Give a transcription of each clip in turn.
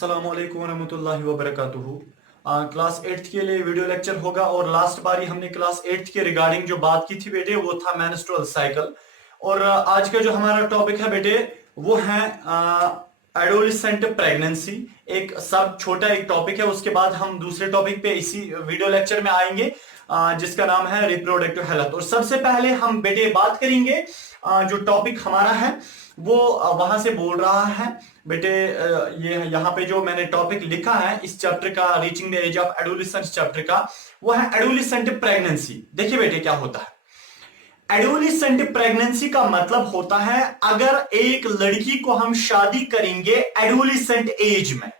अस्सलामुअलैकुम वरहमतुल्लाहि वबरकातुहू। Class 8th के लिए वीडियो लेक्चर होगा और लास्ट बारी हमने क्लास 8th के रिगार्डिंग जो बात की थी बेटे वो था मेंस्ट्रुअल साइकिल। और आज का जो हमारा टॉपिक है बेटे वो है एडोलेसेंट प्रेगनेंसी। एक सब छोटा एक टॉपिक है, उसके बाद हम दूसरे टॉपिक पे इसी वीडियो लेक्चर में आएंगे जिसका नाम है रिप्रोडक्टिव हेल्थ। और सबसे पहले हम बेटे बात करेंगे जो टॉपिक हमारा है वो वहां से बोल रहा है बेटे ये यहाँ पे जो मैंने टॉपिक लिखा है इस चैप्टर का, reaching the age of adolescence chapter का, वो है एडोलेसेंट प्रेगनेंसी। देखिए बेटे क्या होता है। एडोलेसेंट प्रेगनेंसी का मतलब होता है अगर एक लड़की को हम शादी करेंगे एडोलेसेंट एज में।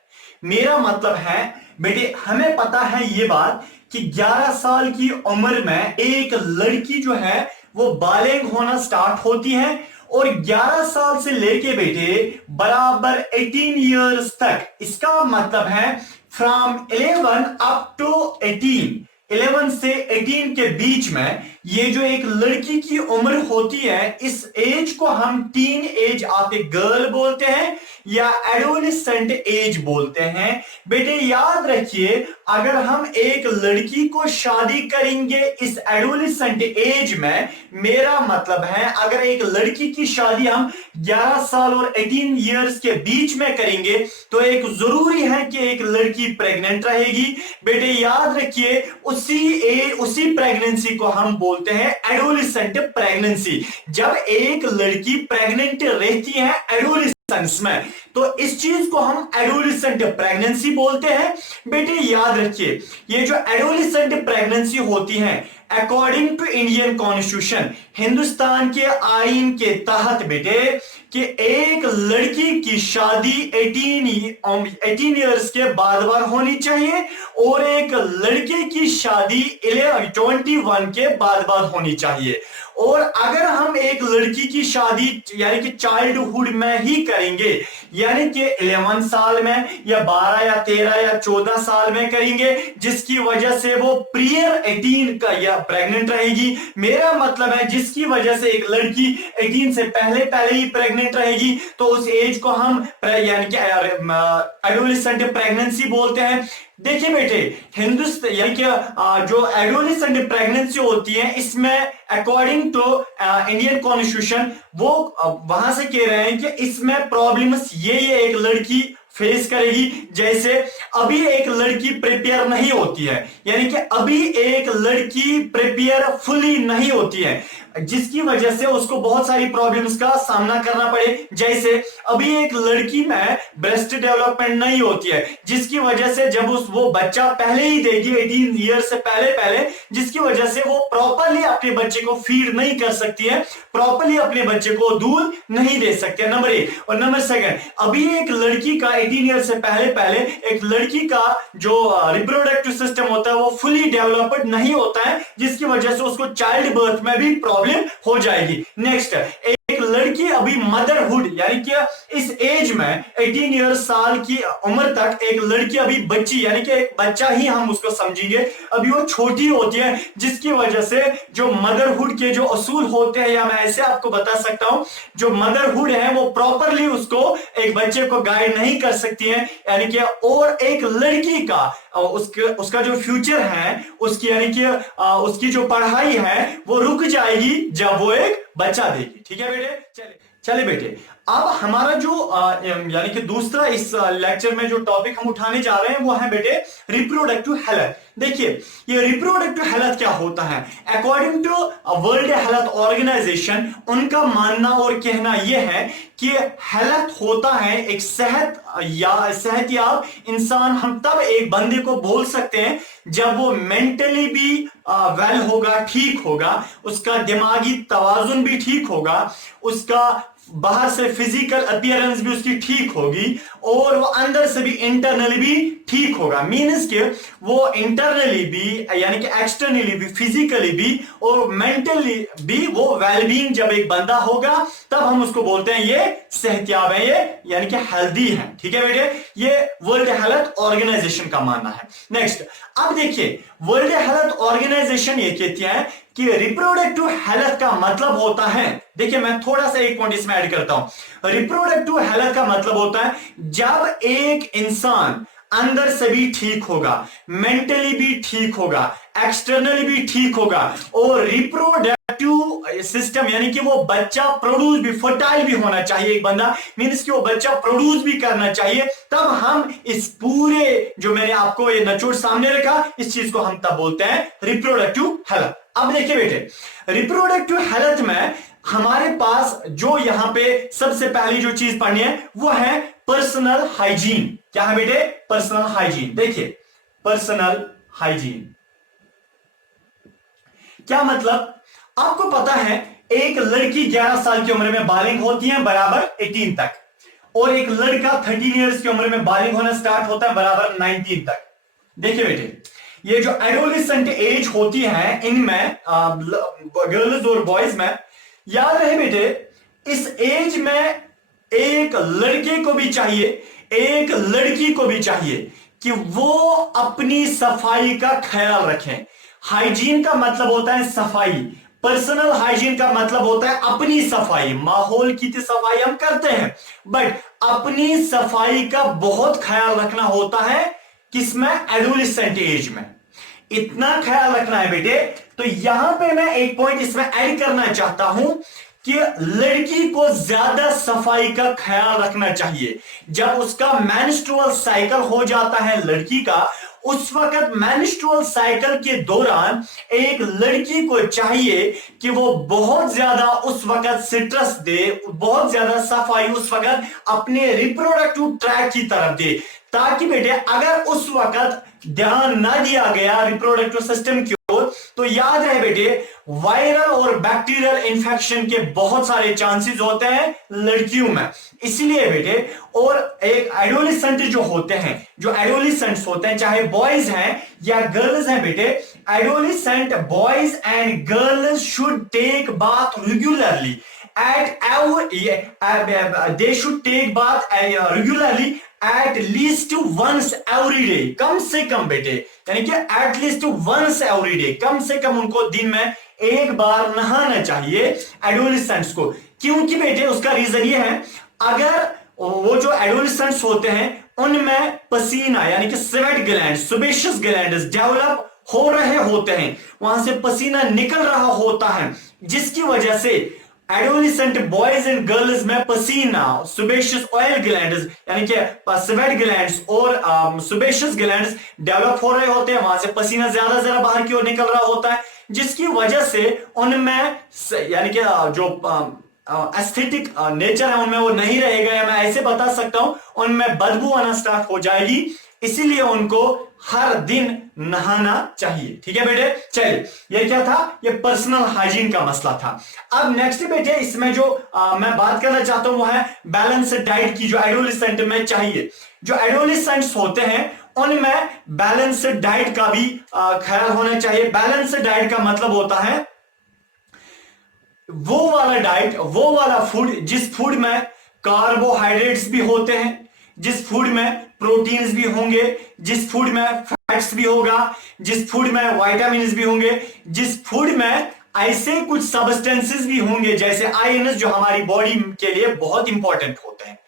मेरा मतलब है बेटे हमें पता है ये बात कि 11 साल की उम्र में एक लड़की जो है वो बालिग होना स्टार्ट होती है और 11 साल से लेके बेटे बराबर 18 इयर्स तक, इसका मतलब है फ्रॉम 11 अप टू 18, 11 से 18 के बीच में ये जो एक लड़की की उम्र होती है इस एज को हम teen age of a girl बोलते हैं या एडोलेसेंट एज बोलते हैं। बेटे याद रखिए अगर हम एक लड़की को शादी करेंगे इस एडोलेसेंट एज में, मेरा मतलब है अगर एक लड़की की शादी हम 11 साल और 18 इयर्स के बीच में करेंगे तो एक जरूरी है कि एक लड़की प्रेग्नेंट रहेगी। बेटे याद रखिए उसी प्रेगनेंसी को हम बोलते हैं एडोलेसेंट प्रेगनेंसी। जब एक लड़की प्रेग्नेंट रहती है एडोलेसेंस में तो इस चीज को हम एडोलेसेंट प्रेगनेंसी बोलते हैं। बेटे याद रखिए ये जो एडोलेसेंट प्रेगनेंसी होती है according to Indian constitution, Hindustan के आईन के तहत बेटे कि एक लड़की की शादी 18 इयर्स के बाद होनी चाहिए और एक लड़के की शादी 21 के बाद होनी चाहिए। और अगर हम एक लड़की की शादी यानी कि चाइल्डहुड में ही करेंगे यानी कि 11 साल में या 12 या 13 या 14 साल में करेंगे जिसकी वजह से वो प्रियर 18 का या प्रेग्नेंट रहेगी, मेरा मतलब है जिसकी वजह से एक लड़की 18 से पहले ही प्रेग्नेंट रहेगी तो उस एज को हम यानी कि एडोलेसेंट प्रेगनेंसी बोलते हैं। देखिए बेटे हिंदुस्तान यानी कि जो एडोलेसेंट प्रेगनेंसी होती है इसमें अकॉर्डिंग टू इंडियन कॉन्स्टिट्यूशन वो वहां से कह रहे हैं कि इसमें प्रॉब्लम्स ये एक लड़की फेस करेगी। जैसे अभी एक लड़की प्रिपेयर नहीं होती है यानी कि अभी एक लड़की प्रिपेयर फुली नहीं होती है जिसकी वजह से उसको बहुत सारी प्रॉब्लम्स का सामना करना पड़े। जैसे अभी एक लड़की में ब्रेस्ट डेवलपमेंट नहीं होती है जिसकी वजह से जब वो बच्चा पहले ही देगी 18 ईयर से पहले जिसकी वजह से वो प्रॉपरली अपने बच्चे को फीड नहीं कर सकती है, प्रॉपरली अपने बच्चे को दूध नहीं दे सकते, नंबर 1। और नंबर 2, अभी एक लड़की का 18 ईयर से पहले एक लड़की का जो रिप्रोडक्टिव सिस्टम होता है वो फुली डेवलप्ड नहीं होता है जिसकी वजह से उसको चाइल्ड बर्थ में भी प्रॉब्लम हो जाएगी। नेक्स्ट, एक लड़की अभी मदरहुड यानी कि इस एज में 18 ईयर साल की उम्र तक एक लड़की अभी बच्ची यानी कि एक बच्चा ही हम उसको समझेंगे, अभी वो छोटी होती है जिसकी वजह से जो मदरहुड के जो असूल होते हैं या मैं ऐसे आपको बता सकता हूं जो मदरहुड है वो प्रॉपरली उसको एक बच्चे को गाइड नहीं कर सकती है यानी कि और एक लड़की का उसका जो फ्यूचर है उसकी यानी कि उसकी जो पढ़ाई है वो रुक जाएगी जब वो एक बच्चा देगी। ठीक है बेटे, चले बेटे अब हमारा जो यानी कि दूसरा इस लेक्चर में जो टॉपिक हम उठाने जा रहे हैं वो है बेटे रिप्रोडक्टिव हेल्थ। देखिए ये रिप्रोडक्टिव हेल्थ क्या होता है। According to world health organisation उनका मानना और कहना यह है कि हेल्थ होता है एक सेहतयाब इंसान। हम तब एक बंदे को बोल सकते हैं जब वो मेंटली भी वेल होगा, ठीक होगा, उसका दिमागी तवाजुन भी ठीक होगा, उसका बाहर से फिजिकल अपीयरेंस भी उसकी ठीक होगी और वो अंदर से भी इंटरनली भी ठीक होगा। मीन्स के वो इंटरनली भी यानी कि एक्सटर्नली भी, फिजिकली भी और मेंटली भी वो वेलबींग जब एक बंदा होगा तब हम उसको बोलते हैं ये सेहतयाब है, ये यानी कि हेल्दी है। ठीक है बेटे, ये वर्ल्ड हेल्थ ऑर्गेनाइजेशन का मानना है। नेक्स्ट, अब देखिए वर्ल्ड हेल्थ ऑर्गेनाइजेशन ये कहती है कि रिप्रोडक्टिव हेल्थ का मतलब होता है, देखिए मैं थोड़ा सा एक पॉइंट इसमें ऐड करता हूं। रिप्रोडक्टिव हेल्थ का मतलब होता है जब एक इंसान अंदर से भी ठीक होगा, मेंटली भी ठीक होगा, एक्सटर्नली भी ठीक होगा, और रिप्रोडक्टिव सिस्टम यानी कि वो बच्चा प्रोड्यूस भी, फर्टाइल भी होना चाहिए एक बंदा, मींस कि वो बच्चा प्रोड्यूस भी करना चाहिए, तब हम इस पूरे जो मैंने आपको ये निचोड़ सामने रखा, इस चीज को हम तब बोलते हैं रिप्रोडक्टिव हेल्थ। अब देखिए बेटे, रिप्रोडक्टिव हेल्थ में हमारे पास जो यहां पे सबसे पहली जो चीज पढ़नी है वो है पर्सनल हाइजीन। क्या है बेटे? Personal hygiene. देखिए पर्सनल हाइजीन क्या मतलब, आपको पता है एक लड़की 11 साल की उम्र में बालिग होती है बराबर 18 तक, और एक लड़का 13 इयर्स की उम्र में बालिग होना स्टार्ट होता है बराबर 19 तक। देखिए बेटे, ये जो एडोलेसेंट एज होती है इनमें गर्ल्स और बॉयज में, याद रहे बेटे इस एज में एक लड़के को भी चाहिए, एक लड़की को भी चाहिए कि वो अपनी सफाई का ख्याल रखें। हाइजीन का मतलब होता है सफाई, पर्सनल हाइजीन का मतलब होता है अपनी सफाई। माहौल की तो सफाई हम करते हैं, बट अपनी सफाई का बहुत ख्याल रखना होता है। किसमें? एडोलेसेंट एज में। इतना ख्याल रखना है बेटे। तो यहां पे मैं एक पॉइंट इसमें ऐड करना चाहता हूं कि लड़की को ज्यादा सफाई का ख्याल रखना चाहिए। जब उसका मेंस्ट्रुअल साइकिल हो जाता है लड़की का, उस वक्त मेंस्ट्रुअल साइकिल के दौरान एक लड़की को चाहिए कि वो बहुत ज्यादा उस वक्त सिट्रस दे, बहुत ज्यादा सफाई उस वक्त अपने रिप्रोडक्टिव ट्रैक की तरफ दे, ताकि बेटे अगर उस वक्त ध्यान ना दिया गया रिप्रोडक्टिव सिस्टम की ओर, तो याद रहे बेटे वायरल और बैक्टीरियल इंफेक्शन के बहुत सारे चांसेस होते हैं लड़कियों में। इसलिए बेटे, और एक एडोलेसेंट जो होते हैं, जो एडोलेसेंट्स होते हैं, चाहे बॉयज हैं या गर्ल्स हैं बेटे, adolescent boys and girls should take bath regularly they should take bath regularly at least once every day। कम से कम बेटे, यानी कि at least once every day, कम से कम उनको दिन में एक बार नहाना चाहिए एडोलेसेंट्स को। क्योंकि बेटे उसका रीजन ये है, अगर वो जो एडोलेसेंट्स होते हैं उनमें पसीना यानी कि स्वेट ग्लैंड, सुबेशियस ग्लैंड्स डेवलप हो रहे होते हैं, वहां से पसीना निकल रहा होता है, जिसकी वजह से एडोलेसेंट बॉयज एंड गर्ल्स में पसीना, सुबेशियस ऑयल ग्लैंड्स यानी कि स्वेट ग्लैंड्स और सुबेशियस ग्लैंड्स डेवलप हो रहे होते हैं, वहां से पसीना ज्यादा ज्यादा बाहर की ओर निकल रहा होता है, जिसकी वजह से उनमें यानी कि जो एस्थेटिक नेचर है उनमें वो नहीं रहेगा, या मैं ऐसे बता सकता हूं उनमें बदबू आना स्टार्ट हो जाएगी। इसीलिए उनको हर दिन नहाना चाहिए। ठीक है बेटे, चलिए ये क्या था, ये पर्सनल हाइजीन का मसला था। अब नेक्स्ट बेटे इसमें जो मैं बात करना चाहता हूं वो है बैलेंस डाइट की, जो एडोलेसेंट में चाहिए। जो एडोलेसेंट्स होते हैं उनमें बैलेंस डाइट का भी ख्याल होना चाहिए। बैलेंस डाइट का मतलब होता है वो वाला डाइट, वो वाला फूड जिस फूड में कार्बोहाइड्रेट्स भी होते हैं, जिस फूड में प्रोटीन्स भी होंगे, जिस फूड में फैट्स भी होगा, जिस फूड में विटामिन्स भी होंगे, जिस फूड में ऐसे कुछ सब्सटेंसेस भी होंगे जैसे आयरन, जो हमारी बॉडी के लिए बहुत इंपॉर्टेंट होते हैं।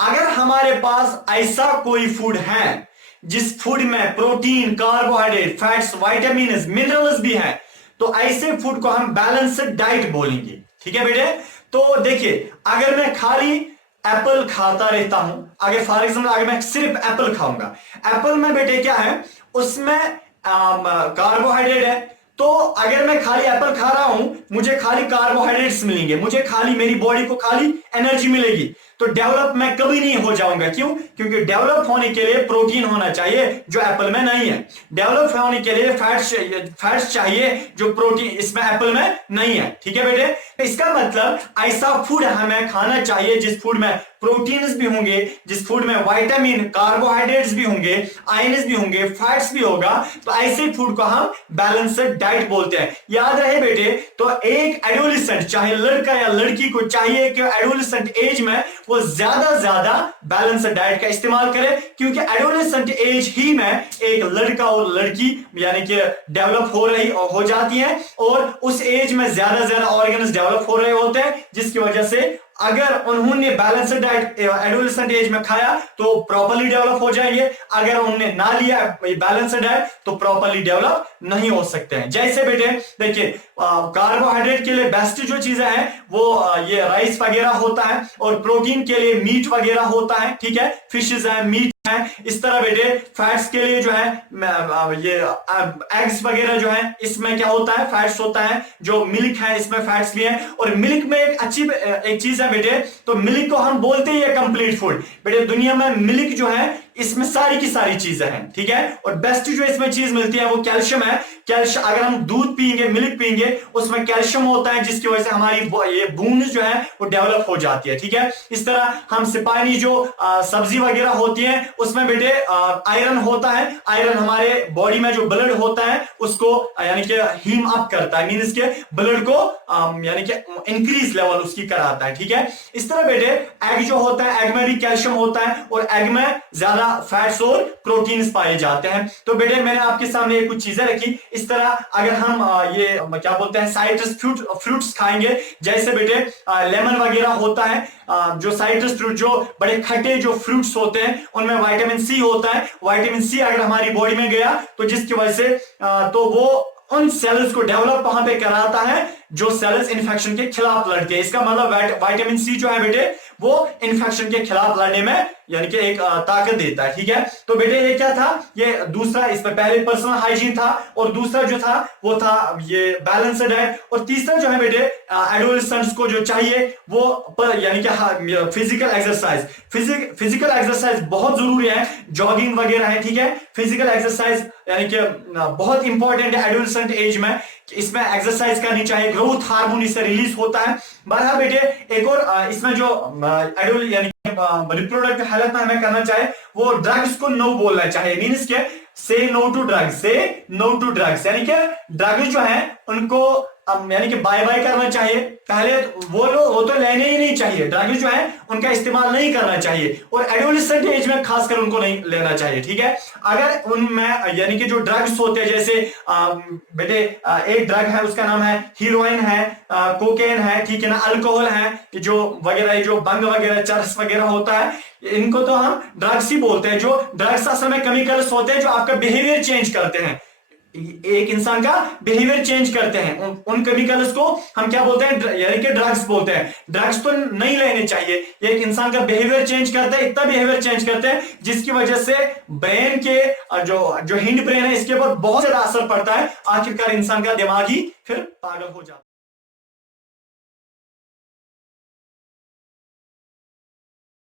अगर हमारे पास ऐसा कोई फूड है जिस फूड में protein, carbohydrate, fats, vitamins, minerals भी हैं, तो ऐसे फूड को हम बैलेंस्ड डाइट बोलेंगे। ठीक है बेटे, तो देखिए अगर मैं खाली एप्पल खाता रहता हूं, अगर फॉर एग्जाम्पल अगर मैं सिर्फ एप्पल खाऊंगा, एप्पल में बेटे क्या है, उसमें कार्बोहाइड्रेट है, तो अगर मैं खाली एप्पल खा रहा हूं मुझे खाली कार्बोहाइड्रेट्स मिलेंगे, मुझे खाली मेरी बॉडी को खाली एनर्जी मिलेगी, तो डेवलप मैं कभी नहीं हो जाऊंगा। क्यों? क्योंकि डेवलप होने के लिए प्रोटीन होना चाहिए जो एप्पल में नहीं है, डेवलप होने के लिए फैट्स चाहिए जो प्रोटीन इसमें एप्पल में नहीं है। ठीक है बेटे, इसका मतलब ऐसा फूड हमें खाना चाहिए जिस फूड में प्रोटीन्स भी होंगे, जिस फूड में विटामिन, कार्बोहाइड्रेट्स भी होंगे, आयंस भी होंगे, फैट्स भी होगा, तो ऐसे फूड को हम बैलेंस्ड डाइट बोलते हैं। याद रहे बेटे, तो एक एडोलेसेंट, चाहे लड़का या लड़की को चाहिए कि एडोलेसेंट एज में वो ज्यादा बैलेंस्ड डाइट का इस्तेमाल करे, क्योंकि एडोलेसेंट एज ही में एक लड़का और लड़की यानी कि डेवलप हो जाती है, और उस एज में ज्यादा ऑर्गन्स डेवलप हो रहे होते हैं, जिसकी वजह से अगर उन्होंने बैलेंस्ड डाइट एडोलेसेंट एज में खाया तो प्रॉपर्ली डेवलप हो जाएंगे, अगर उन्होंने ना लिया बैलेंस्ड डाइट तो प्रॉपर्ली डेवलप नहीं हो सकते हैं। जैसे बेटे देखिए, कार्बोहाइड्रेट के लिए बेस्ट जो चीजें हैं वो ये राइस वगैरह होता है, और प्रोटीन के लिए मीट वगैरह होता है, ठीक है, फिशेज है, मीट है। इस तरह बेटे फैट्स के लिए जो है ये एग्स वगैरह जो है, इसमें क्या होता है, फैट्स होता है। जो मिल्क है इसमें फैट्स भी हैं, और मिल्क में एक चीज है बेटे, तो मिल्क को हम बोलते हैं कंप्लीट फूड। बेटे दुनिया में मिल्क जो है इसमें सारी की सारी चीजें हैं, ठीक है, और बेस्ट जो इसमें चीज मिलती है वो कैल्शियम है। कैल्शियम, अगर हम दूध पियेंगे, मिल्क पियेंगे, उसमें कैल्शियम होता है, जिसकी वजह से हमारी ये बोन्स जो है वो डेवलप हो जाती है, ठीक है। इस तरह हम सिपाही जो सब्जी वगैरह होती है उसमें बेटे आयरन होता है। आयरन हमारे बॉडी में जो ब्लड होता है उसको यानी कि हीम अप करता है, मींस के ब्लड को यानी कि इंक्रीज लेवल उसकी कराता है, ठीक है। इस तरह बेटे एग जो होता है, एग में भी कैल्शियम होता है, और एग में ज्यादा फैट्स और प्रोटीन्स पाए जाते हैं। तो बेटे मैंने आपके सामने कुछ चीजें रखी। इस तरह अगर हम ये क्या बोलते हैं साइट्रस फ्रूट्स खाएंगे, जैसे बेटे लेमन वगैरह होता है, जो साइट्रस फ्रूट, जो बड़े खट्टे जो फ्रूट्स होते हैं उनमें विटामिन सी होता है। विटामिन सी अगर हमारी बॉडी में गया तो जिसकी वजह से तो वो उन सेल्स को डेवलप वहां पे कराता है जो सेल्स इन्फेक्शन के खिलाफ लड़ते हैं। इसका मतलब विटामिन सी जो है बेटे वो इन्फेक्शन के खिलाफ लड़ने में यानी कि एक ताकत देता है, ठीक है। तो बेटे ये क्या था, ये दूसरा, इसमें पहले पर्सनल हाइजीन था, और दूसरा जो था वो था ये बैलेंस्ड डाइट, और तीसरा जो है बेटे एडोलेसेंट्स को जो चाहिए वो यानी कि फिजिकल एक्सरसाइज। फिजिकल एक्सरसाइज बहुत जरूरी है, जॉगिंग वगैरह है, ठीक है। फिजिकल एक्सरसाइज यानी कि बहुत इंपॉर्टेंट है एडोलेसेंट एज में, इसमें एक्सरसाइज करनी चाहिए, ग्रोथ हार्मोन इससे रिलीज होता है। बहरहाल बेटे एक और इसमें जो एडोल यानी रिप्रोडक्टिव हेल्थ में हमें करना चाहे वो ड्रग्स को नो बोलना चाहिए, मीन्स के से नो टू ड्रग्स, यानी कि ड्रग्स जो है उनको यानी कि बाय बाय करना चाहिए। पहले वो तो लेने ही नहीं चाहिए, ड्रग्स जो है उनका इस्तेमाल नहीं करना चाहिए, और एडोलेसेंट एज में खासकर उनको नहीं लेना चाहिए, ठीक है। अगर उनमें यानी कि जो ड्रग्स होते हैं, जैसे बेटे एक ड्रग है उसका नाम है हीरोइन है, कोकेन है, ठीक है ना, अल्कोहल है, जो वगैरह जो बंग वगैरह चरस वगैरह होता है, इनको तो हम ड्रग्स ही बोलते हैं। जो ड्रग्स असल में केमिकल्स होते हैं जो आपका बिहेवियर चेंज करते हैं, एक इंसान का बिहेवियर चेंज करते हैं, उन केमिकल्स को हम क्या बोलते हैं, यानी कि ड्रग्स बोलते हैं। ड्रग्स तो नहीं लेने चाहिए, ये एक इंसान का बिहेवियर चेंज करते हैं, इतना बिहेवियर चेंज करते हैं जिसकी वजह से ब्रेन के जो हिंड ब्रेन है इसके ऊपर बहुत ज्यादा असर पड़ता है, आखिरकार इंसान का दिमाग ही फिर पागल हो जाता है।